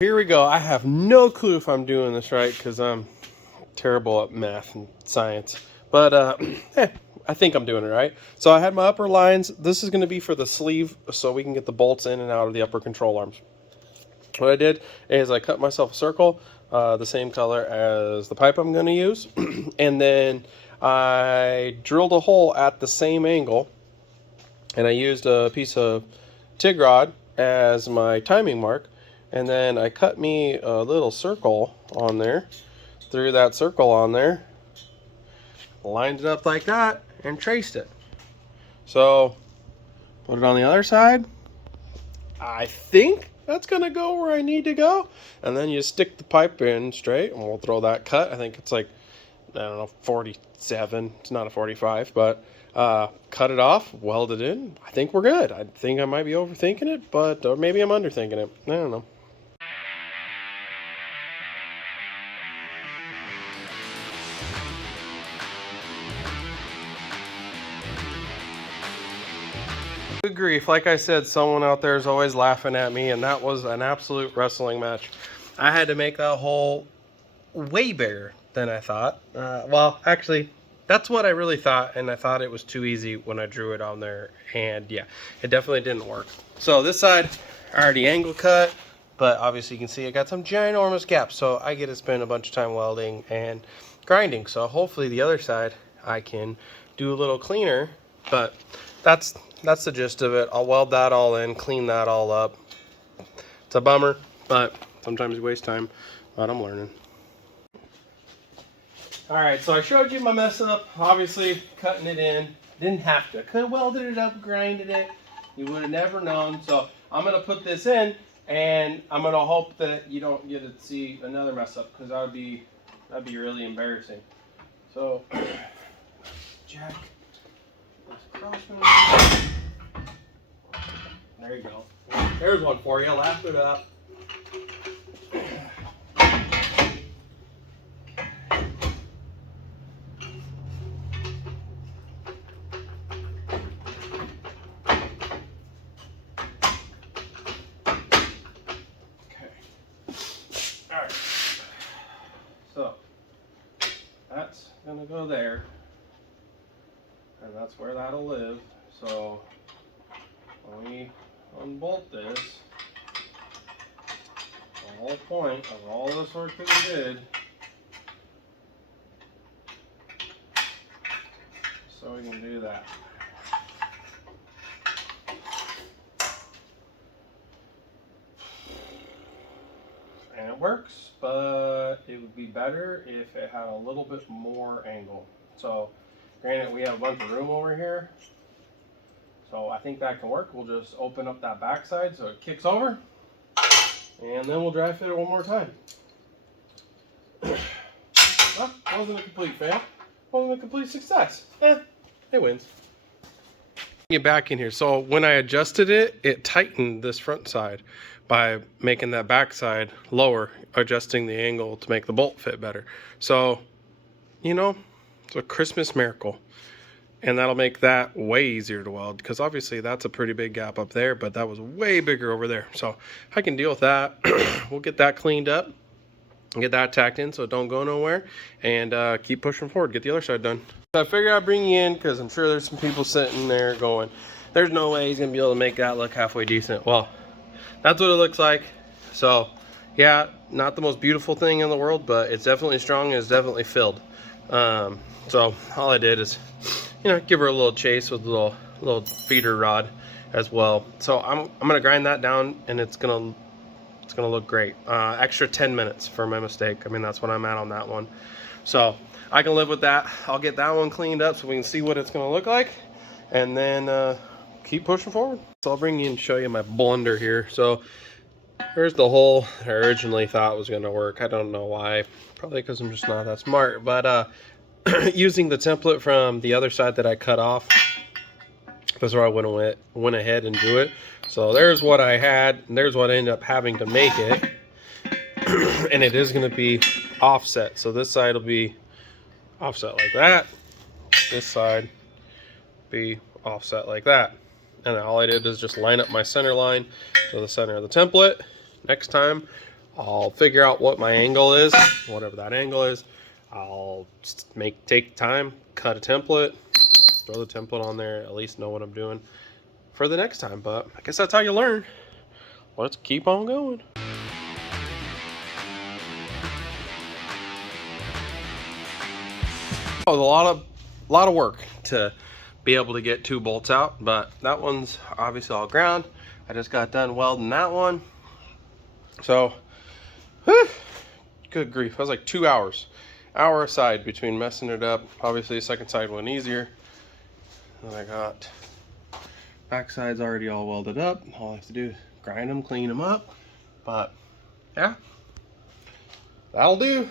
Here we go. I have no clue if I'm doing this right because I'm terrible at math and science. But I think I'm doing it right. So I had my upper lines. This is going to be for the sleeve so we can get the bolts in and out of the upper control arms. What I did is I cut myself a circle, the same color as the pipe I'm going to use. And then I drilled a hole at the same angle. And I used a piece of TIG rod as my timing mark. And then I cut me a little circle on there, threw that circle on there, lined it up like that, and traced it. So, put it on the other side. I think that's gonna go where I need to go. And then you stick the pipe in straight, and we'll throw that cut. I think it's like, I don't know, 47. It's not a 45, but cut it off, weld it in. I think we're good. I think I might be overthinking it, but or maybe I'm underthinking it. I don't know. Good grief, like I said, someone out there is always laughing at me, and that was an absolute wrestling match. I had to make that hole way bigger than I thought. Well, actually, that's what I really thought, and I thought it was too easy when I drew it on there, and yeah, it definitely didn't work. So this side, I already angle cut, but obviously you can see I got some ginormous gaps, so I get to spend a bunch of time welding and grinding. So hopefully the other side I can do a little cleaner, but that's the gist of it. I'll weld that all in, clean that all up. It's a bummer, but sometimes you waste time, but I'm learning. All right, so I showed you my mess up. Obviously, cutting it in. Didn't have to. Could have welded it up, grinded it. You would have never known. So I'm gonna put this in, and I'm gonna hope that you don't get to see another mess up, because that'd be really embarrassing. So, jack. There you go. There's one for you. Laugh it up. Alright, so that's gonna go there, and that's where that'll live. So when we unbolt this, the whole point of all this work that we did, so we can do that. And it works, but it would be better if it had a little bit more angle. So, granted, we have a bunch of room over here, so I think that can work. We'll just open up that backside so it kicks over, and then we'll dry fit it one more time. Well, wasn't a complete fail. Wasn't a complete success. It wins. Get back in here. So when I adjusted it, it tightened this front side by making that back side lower, adjusting the angle to make the bolt fit better. So, you know, it's a Christmas miracle. And that'll make that way easier to weld, because obviously that's a pretty big gap up there, but that was way bigger over there. So I can deal with that. We'll get that cleaned up and get that tacked in so it don't go nowhere, and keep pushing forward, get the other side done. So I figured I'd bring you in because I'm sure there's some people sitting there going, there's no way he's gonna be able to make that look halfway decent. Well, that's what it looks like. So yeah, not the most beautiful thing in the world, but it's definitely strong and it's definitely filled. So all I did is, you know, give her a little chase with a little feeder rod as well. So I'm gonna grind that down, and it's gonna look great. Extra 10 minutes for my mistake. I mean, that's what I'm at on that one. So I can live with that. I'll get that one cleaned up so we can see what it's gonna look like, and then keep pushing forward. So I'll bring you and show you my blender here. So here's the hole I originally thought was gonna work. I don't know why. Probably because I'm just not that smart. But using the template from the other side that I cut off, that's where I went ahead and drew it. So there's what I had, and there's what I ended up having to make it. And it is going to be offset. So this side will be offset like that. This side be offset like that. And all I did is just line up my center line to the center of the template. Next time, I'll figure out what my angle is, whatever that angle is. I'll just take time, cut a template, throw the template on there, at least know what I'm doing for the next time. But I guess that's how you learn. Let's keep on going. Oh, a lot of work to be able to get 2 bolts out, but that one's obviously all ground. I just got done welding that one. So, whew, good grief, that was like 2 hours. Hour aside between messing it up. Obviously the second side went easier. Then I got back side's already all welded up. All I have to do is grind them, clean them up. But yeah, that'll do.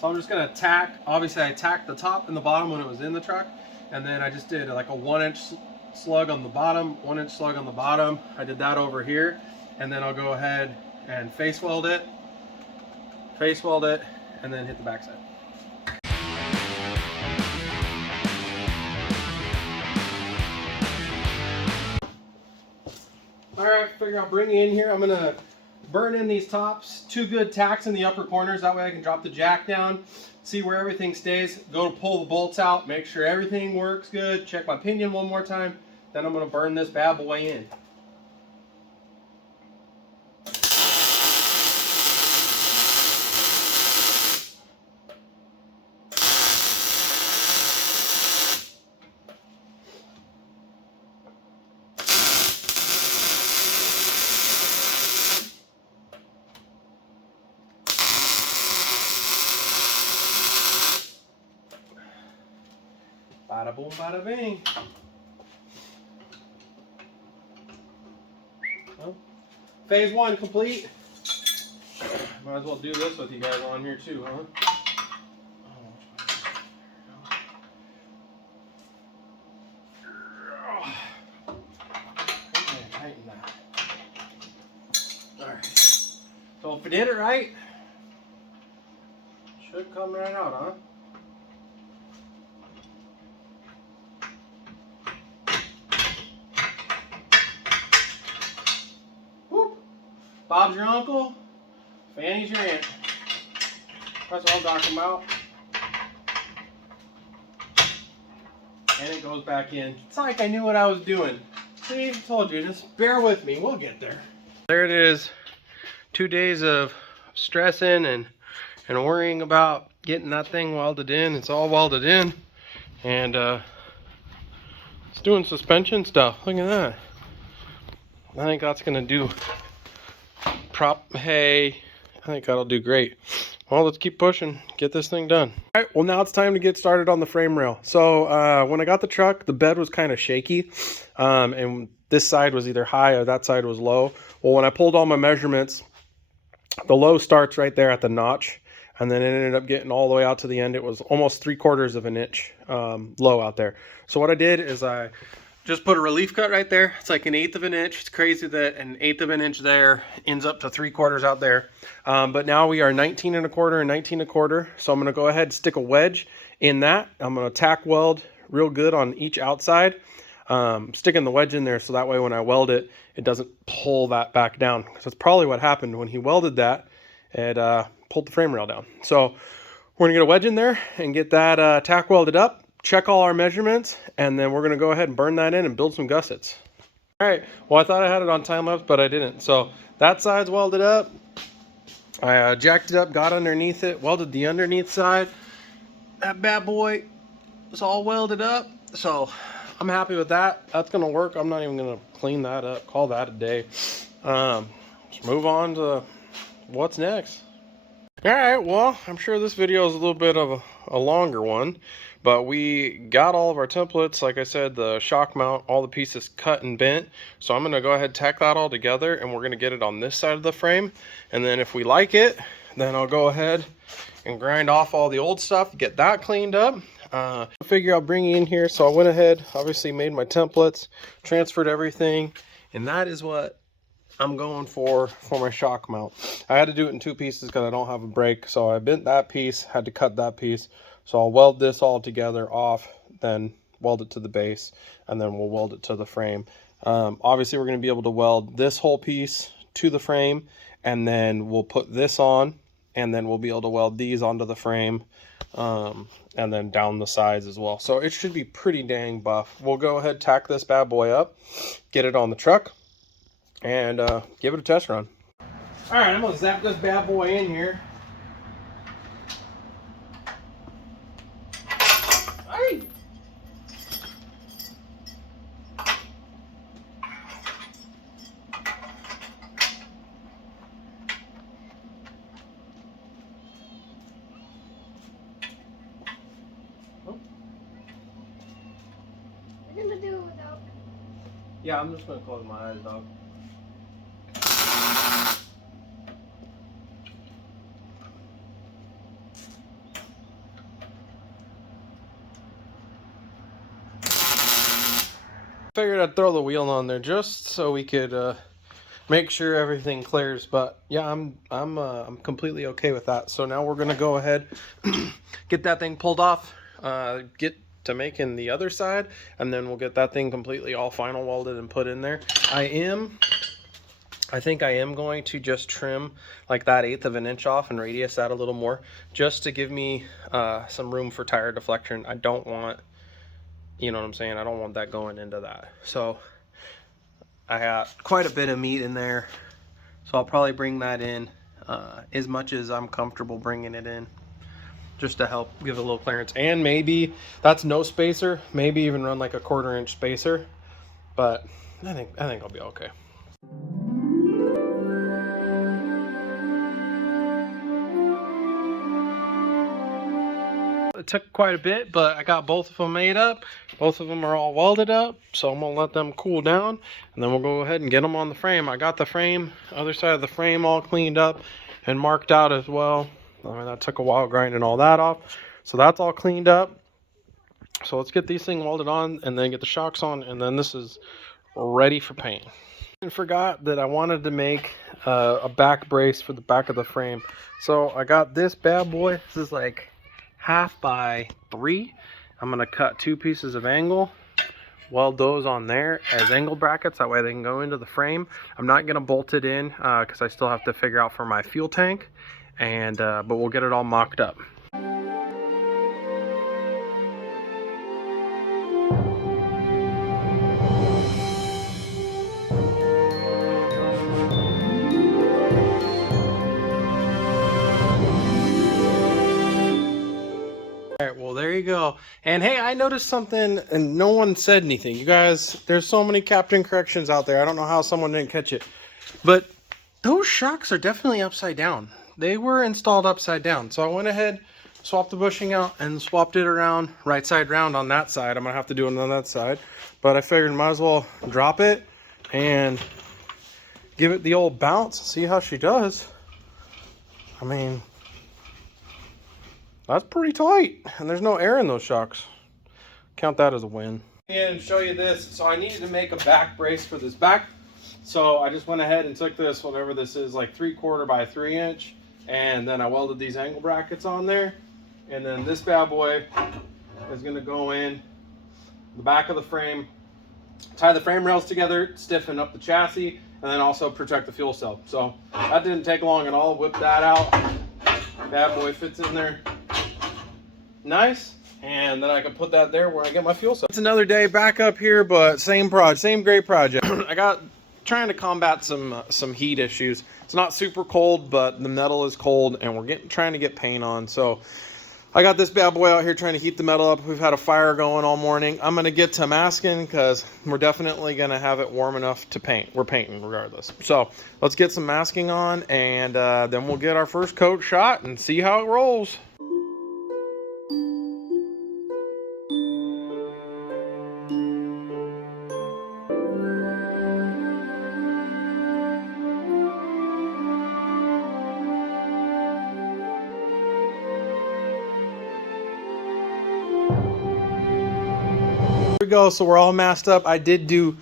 So I'm just gonna tack, obviously I tacked the top and the bottom when it was in the truck, and then I just did like a 1-inch slug on the bottom, 1-inch slug on the bottom. I did that over here, and then I'll go ahead and face weld it, and then hit the backside. All right, figure I'll bring you in here. I'm gonna burn in these tops, 2 good tacks in the upper corners. That way I can drop the jack down, see where everything stays, go to pull the bolts out, make sure everything works good, check my pinion one more time. Then I'm gonna burn this bad boy in. Bada boom, bada bing. Well, phase 1 complete. Might as well do this with you guys on here too, huh? Tighten that. Alright. So if I did it right, should come right out, huh? Bob's your uncle, Fanny's your aunt. That's what I'm talking about. And it goes back in. It's like I knew what I was doing. See, I told you, just bear with me, we'll get there. There it is. 2 days of stressing and worrying about getting that thing welded in. It's all welded in. And it's doing suspension stuff. Look at that. I think that's gonna do prop hay. I think that'll do great. Well, let's keep pushing, get this thing done. All right, well now it's time to get started on the frame rail. So when I got the truck, the bed was kind of shaky, and this side was either high or that side was low. Well, when I pulled all my measurements, the low starts right there at the notch, and then it ended up getting all the way out to the end. It was almost 3/4 of an inch low out there. So what I did is I just put a relief cut right there. It's like 1/8 of an inch. It's crazy that 1/8 of an inch there ends up to 3/4 out there. But now we are 19 1/4 and 19 1/4. So I'm gonna go ahead and stick a wedge in that. I'm gonna tack weld real good on each outside. Sticking the wedge in there so that way when I weld it, it doesn't pull that back down. Because that's probably what happened when he welded that. It pulled the frame rail down. So we're gonna get a wedge in there and get that tack welded up. Check all our measurements, and then we're going to go ahead and burn that in and build some gussets. All right, well I thought I had it on time lapse, but I didn't. So that side's welded up. I jacked it up, got underneath it, welded the underneath side. That bad boy is all welded up, so I'm happy with that. That's gonna work. I'm not even gonna clean that up, call that a day. Let's move on to what's next. All right, well, I'm sure this video is a little bit of a longer one, but we got all of our templates. Like I said, the shock mount, all the pieces cut and bent. So I'm gonna go ahead and tack that all together, and we're gonna get it on this side of the frame. And then if we like it, then I'll go ahead and grind off all the old stuff, get that cleaned up. Figure I'll bring you in here. So I went ahead, obviously made my templates, transferred everything, and that is what I'm going for my shock mount. I had to do it in two pieces because I don't have a brake. So I bent that piece, had to cut that piece. So I'll weld this all together off, then weld it to the base, and then we'll weld it to the frame. Obviously we're going to be able to weld this whole piece to the frame, and then we'll put this on, and then we'll be able to weld these onto the frame, and then down the sides as well. So it should be pretty dang buff. We'll go ahead, tack this bad boy up, get it on the truck, and give it a test run. All right, I'm gonna zap this bad boy in here. Hey. We're gonna do it without. Yeah, I'm just gonna close my eyes, dog. Figured I'd throw the wheel on there just so we could make sure everything clears. But yeah, I'm completely okay with that. So now we're gonna go ahead, get that thing pulled off, get to making the other side, and then we'll get that thing completely all final welded and put in there. I think I am going to just trim like that 1/8 of an inch off and radius that a little more, just to give me some room for tire deflection. I don't want, you know what I'm saying, I don't want that going into that. So I got quite a bit of meat in there, so I'll probably bring that in as much as I'm comfortable bringing it in, just to help give it a little clearance. And maybe that's no spacer, maybe even run like a 1/4 inch spacer, but I think I'll be okay. It took quite a bit, but I got both of them made up. Both of them are all welded up, so I'm gonna let them cool down, and then we'll go ahead and get them on the frame. I got the frame, other side of the frame, all cleaned up and marked out as well. I mean, that took a while grinding all that off, so that's all cleaned up. So let's get these things welded on, and then get the shocks on, and then this is ready for paint. I forgot that I wanted to make a back brace for the back of the frame, so I got this bad boy. This is like 1/2 by 3. I'm gonna cut 2 pieces of angle, weld those on there as angle brackets, that way they can go into the frame. I'm not gonna bolt it in because I still have to figure out for my fuel tank, and but we'll get it all mocked up. Alright, well there you go. And hey, I noticed something and no one said anything. You guys, there's so many captain corrections out there. I don't know how someone didn't catch it. But those shocks are definitely upside down. They were installed upside down. So I went ahead, swapped the bushing out, and swapped it around right side round on that side. I'm going to have to do it on that side. But I figured might as well drop it and give it the old bounce. See how she does. I mean, that's pretty tight, and there's no air in those shocks. Count that as a win. And show you this. So I needed to make a back brace for this back. So I just went ahead and took this, whatever this is, like 3/4 by 3 inch, and then I welded these angle brackets on there. And then this bad boy is gonna go in the back of the frame, tie the frame rails together, stiffen up the chassis, and then also protect the fuel cell. So that didn't take long at all. Whip that out. Bad boy fits in there nice, and then I can put that there where I get my fuel cell. It's another day back up here, but same great project. I got trying to combat some heat issues. It's not super cold, but the metal is cold, and we're trying to get paint on. So I got this bad boy out here trying to heat the metal up. We've had a fire going all morning. I'm gonna get to masking because we're definitely gonna have it warm enough to paint. We're painting regardless. So let's get some masking on, and then we'll get our first coat shot and see how it rolls. Here we go. So we're all masked up. I did do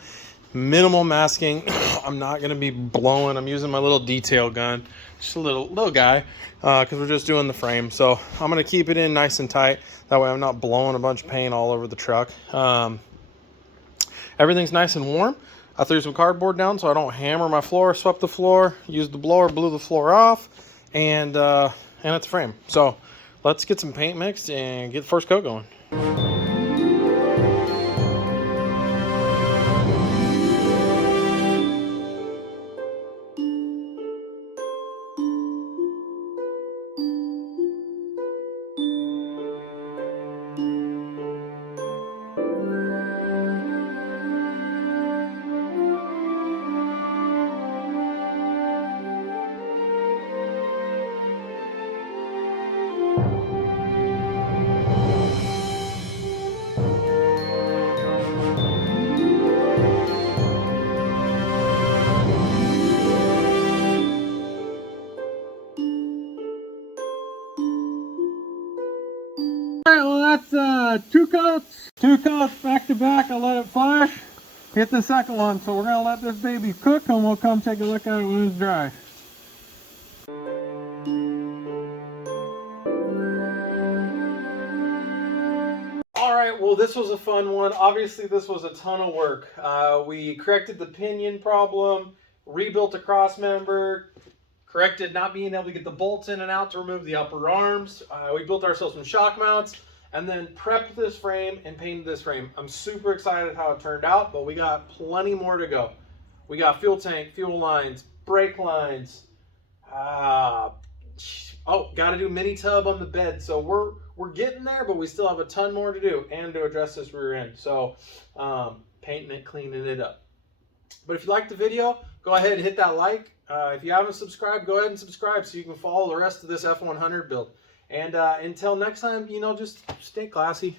minimal masking. I'm not gonna be blowing. I'm using my little detail gun, just a little guy, because we're just doing the frame. So I'm gonna keep it in nice and tight. That way I'm not blowing a bunch of paint all over the truck. Everything's nice and warm. I threw some cardboard down so I don't hammer my floor, swept the floor, used the blower, blew the floor off, and it's a frame. So let's get some paint mixed and get the first coat going. Alright, well that's two coats back to back. I let it flash, hit the second one, so we're gonna let this baby cook and we'll come take a look at it when it's dry. Alright, well this was a fun one. Obviously this was a ton of work. We corrected the pinion problem, rebuilt a cross member, corrected not being able to get the bolts in and out to remove the upper arms. We built ourselves some shock mounts, and then prepped this frame and painted this frame. I'm super excited how it turned out, but we got plenty more to go. We got fuel tank, fuel lines, brake lines. Oh, got to do mini tub on the bed. So we're getting there, but we still have a ton more to do and to address this rear end. So painting it, cleaning it up. But if you liked the video, go ahead and hit that like. If you haven't subscribed, go ahead and subscribe so you can follow the rest of this F100 build. And until next time, just stay classy.